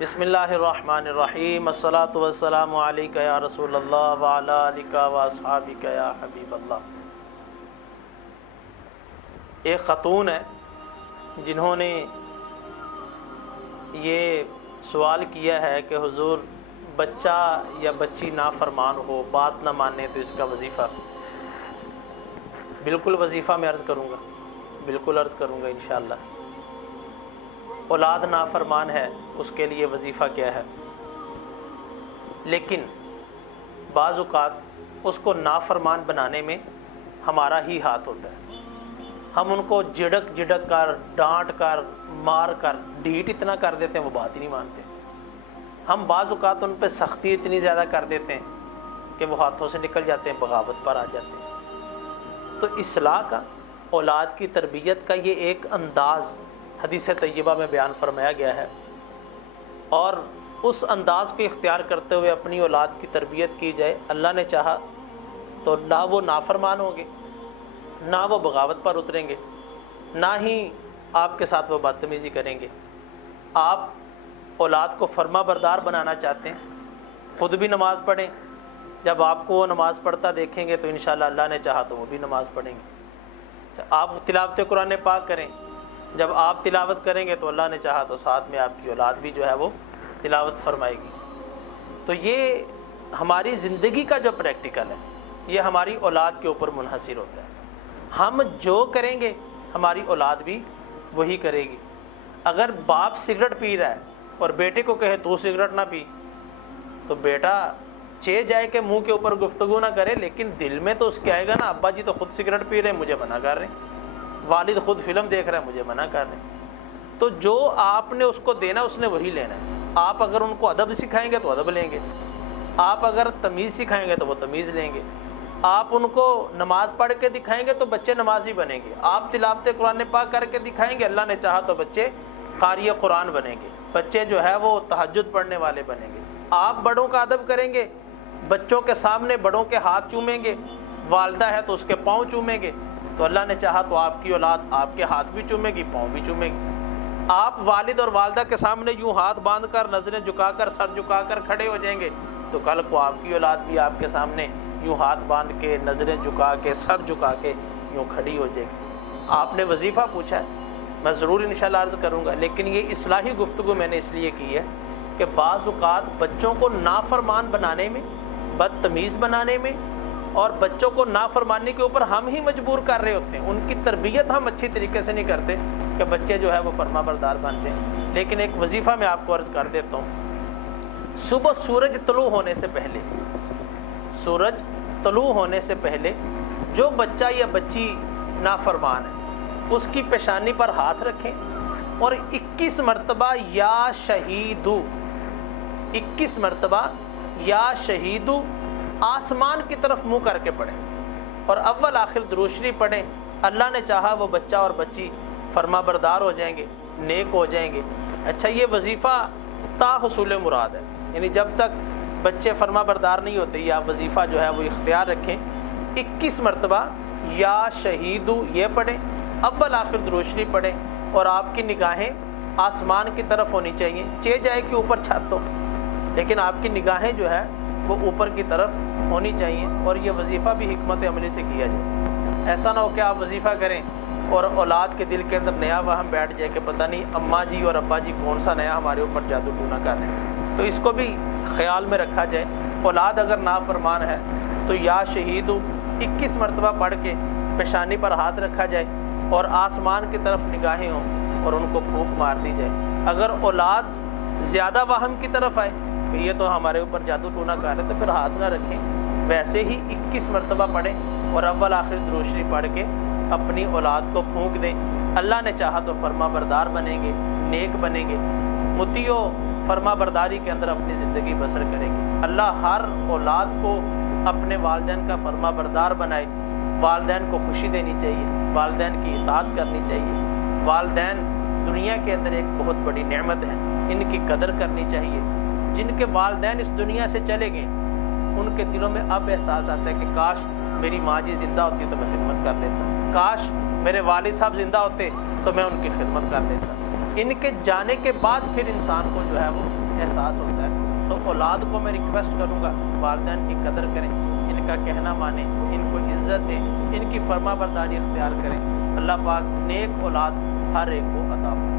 بسم اللہ الرحمن الرحیم، الصلاۃ والسلام علیک یا رسول اللہ وعلی آلک واصحابک یا حبیب اللہ۔ ایک خاتون ہے جنہوں نے یہ سوال کیا ہے کہ حضور بچہ یا بچی نافرمان ہو، بات نہ مانے تو اس کا وظیفہ۔ بالکل وظیفہ میں عرض کروں گا انشاءاللہ۔ اولاد نافرمان ہے، اس کے لیے وظیفہ کیا ہے؟ لیکن بعض اوقات اس کو نافرمان بنانے میں ہمارا ہی ہاتھ ہوتا ہے۔ ہم ان کو جھڑک کر، ڈانٹ کر، مار کر، ڈیٹ اتنا کر دیتے ہیں وہ بات ہی نہیں مانتے۔ ہم بعض اوقات ان پہ سختی اتنی زیادہ کر دیتے ہیں کہ وہ ہاتھوں سے نکل جاتے ہیں، بغاوت پر آ جاتے ہیں۔ تو اصلاح کا، اولاد کی تربیت کا یہ ایک انداز حدیث طیبہ میں بیان فرمایا گیا ہے، اور اس انداز کو اختیار کرتے ہوئے اپنی اولاد کی تربیت کی جائے۔ اللہ نے چاہا تو نہ وہ نافرمان ہوں گے، نہ وہ بغاوت پر اتریں گے، نہ ہی آپ کے ساتھ وہ بدتمیزی کریں گے۔ آپ اولاد کو فرما بردار بنانا چاہتے ہیں، خود بھی نماز پڑھیں۔ جب آپ کو وہ نماز پڑھتا دیکھیں گے تو انشاءاللہ اللہ نے چاہا تو وہ بھی نماز پڑھیں گے۔ آپ تلاوت قرآن پاک کریں، جب آپ تلاوت کریں گے تو اللہ نے چاہا تو ساتھ میں آپ کی اولاد بھی جو ہے وہ تلاوت فرمائے گی۔ تو یہ ہماری زندگی کا جو پریکٹیکل ہے، یہ ہماری اولاد کے اوپر منحصر ہوتا ہے۔ ہم جو کریں گے ہماری اولاد بھی وہی کرے گی۔ اگر باپ سگریٹ پی رہا ہے اور بیٹے کو کہے تو سگریٹ نہ پی، تو بیٹا چے جائے کہ منہ کے اوپر گفتگو نہ کرے، لیکن دل میں تو اس کے آئے گا نا، ابا جی تو خود سگریٹ پی رہے ہیں، مجھے منع کر رہے ہیں، والد خود فلم دیکھ رہا ہے، مجھے منع کر رہے ہیں۔ تو جو آپ نے اس کو دینا اس نے وہی لینا ہے۔ آپ اگر ان کو ادب سکھائیں گے تو ادب لیں گے، آپ اگر تمیز سکھائیں گے تو وہ تمیز لیں گے۔ آپ ان کو نماز پڑھ کے دکھائیں گے تو بچے نمازی بنیں گے، آپ تلاوت قرآن پاک کر کے دکھائیں گے، اللہ نے چاہا تو بچے قاری قرآن بنیں گے، بچے جو ہے وہ تہجد پڑھنے والے بنیں گے۔ آپ بڑوں کا ادب کریں گے، بچوں کے سامنے بڑوں کے ہاتھ چومیں گے، والدہ ہے تو اس کے پاؤں چومیں گے، تو اللہ نے چاہا تو آپ کی اولاد آپ کے ہاتھ بھی چومے گی، پاؤں بھی چومے گی۔ آپ والد اور والدہ کے سامنے یوں ہاتھ باندھ کر، نظریں جھکا کر، سر جھکا کر کھڑے ہو جائیں گے، تو کل کو آپ کی اولاد بھی آپ کے سامنے یوں ہاتھ باندھ کے، نظریں جھکا کے، سر جھکا کے یوں کھڑی ہو جائے گی۔ آپ نے وظیفہ پوچھا ہے، میں ضرور انشاءاللہ عرض کروں گا، لیکن یہ اصلاحی گفتگو میں نے اس لیے کی ہے کہ بعض اوقات بچوں کو نافرمان بنانے میں، بدتمیز بنانے میں، اور بچوں کو نافرمانی کے اوپر ہم ہی مجبور کر رہے ہوتے ہیں۔ ان کی تربیت ہم اچھی طریقے سے نہیں کرتے کہ بچے جو ہے وہ فرما بردار بنتے ہیں۔ لیکن ایک وظیفہ میں آپ کو عرض کر دیتا ہوں۔ صبح سورج طلوع ہونے سے پہلے جو بچہ یا بچی نافرمان ہے اس کی پیشانی پر ہاتھ رکھیں اور 21 مرتبہ یا شہیدو، 21 مرتبہ یا شہیدو آسمان کی طرف منہ کر کے پڑھیں، اور اول آخر درود شریف پڑھیں۔ اللہ نے چاہا وہ بچہ اور بچی فرما بردار ہو جائیں گے، نیک ہو جائیں گے۔ اچھا، یہ وظیفہ تا حصول مراد ہے، یعنی جب تک بچے فرما بردار نہیں ہوتے، یا وظیفہ جو ہے وہ اختیار رکھیں، 21 مرتبہ یا شہیدو یہ پڑھیں، اول آخر درود شریف پڑھیں، اور آپ کی نگاہیں آسمان کی طرف ہونی چاہیے۔ چہ جائے کہ اوپر چھت ہو، لیکن آپ کی نگاہیں جو ہے وہ اوپر کی طرف ہونی چاہیے، اور یہ وظیفہ بھی حکمت عملی سے کیا جائے۔ ایسا نہ ہو کہ آپ وظیفہ کریں اور اولاد کے دل کے اندر نیا وہم بیٹھ جائے کہ پتہ نہیں اماں جی اور ابا جی کون سا نیا ہمارے اوپر جادو ٹونا کر رہے ہیں۔ تو اس کو بھی خیال میں رکھا جائے۔ اولاد اگر نافرمان ہے تو یا شہیدو 21 مرتبہ پڑھ کے پیشانی پر ہاتھ رکھا جائے اور آسمان کی طرف نگاہیں ہوں اور ان کو پھونک مار دی جائے۔ اگر اولاد زیادہ وہم کی طرف آئے کہ یہ تو ہمارے اوپر جادو ٹونا کر رہے، تو پھر ہاتھ نہ رکھیں، ویسے ہی 21 مرتبہ پڑھیں اور اول آخر درود شریف پڑھ کے اپنی اولاد کو پھونک دیں۔ اللہ نے چاہا تو فرما بردار بنیں گے، نیک بنیں گے، مطیع و فرما برداری کے اندر اپنی زندگی بسر کریں گے۔ اللہ ہر اولاد کو اپنے والدین کا فرما بردار بنائے۔ والدین کو خوشی دینی چاہیے، والدین کی اطاعت کرنی چاہیے۔ والدین دنیا کے اندر ایک بہت بڑی نعمت ہے، ان کی قدر کرنی چاہیے۔ جن کے والدین اس دنیا سے چلے گئے ان کے دلوں میں اب احساس آتا ہے کہ کاش میری ماں جی زندہ ہوتی تو میں خدمت کر لیتا، کاش میرے والد صاحب زندہ ہوتے تو میں ان کی خدمت کر لیتا۔ ان کے جانے کے بعد پھر انسان کو جو ہے وہ احساس ہوتا ہے۔ تو اولاد کو میں ریکویسٹ کروں گا والدین کی قدر کریں، ان کا کہنا مانیں، ان کو عزت دیں، ان کی فرما برداری اختیار کریں۔ اللہ پاک نیک اولاد ہر ایک کو عطا فرمائے۔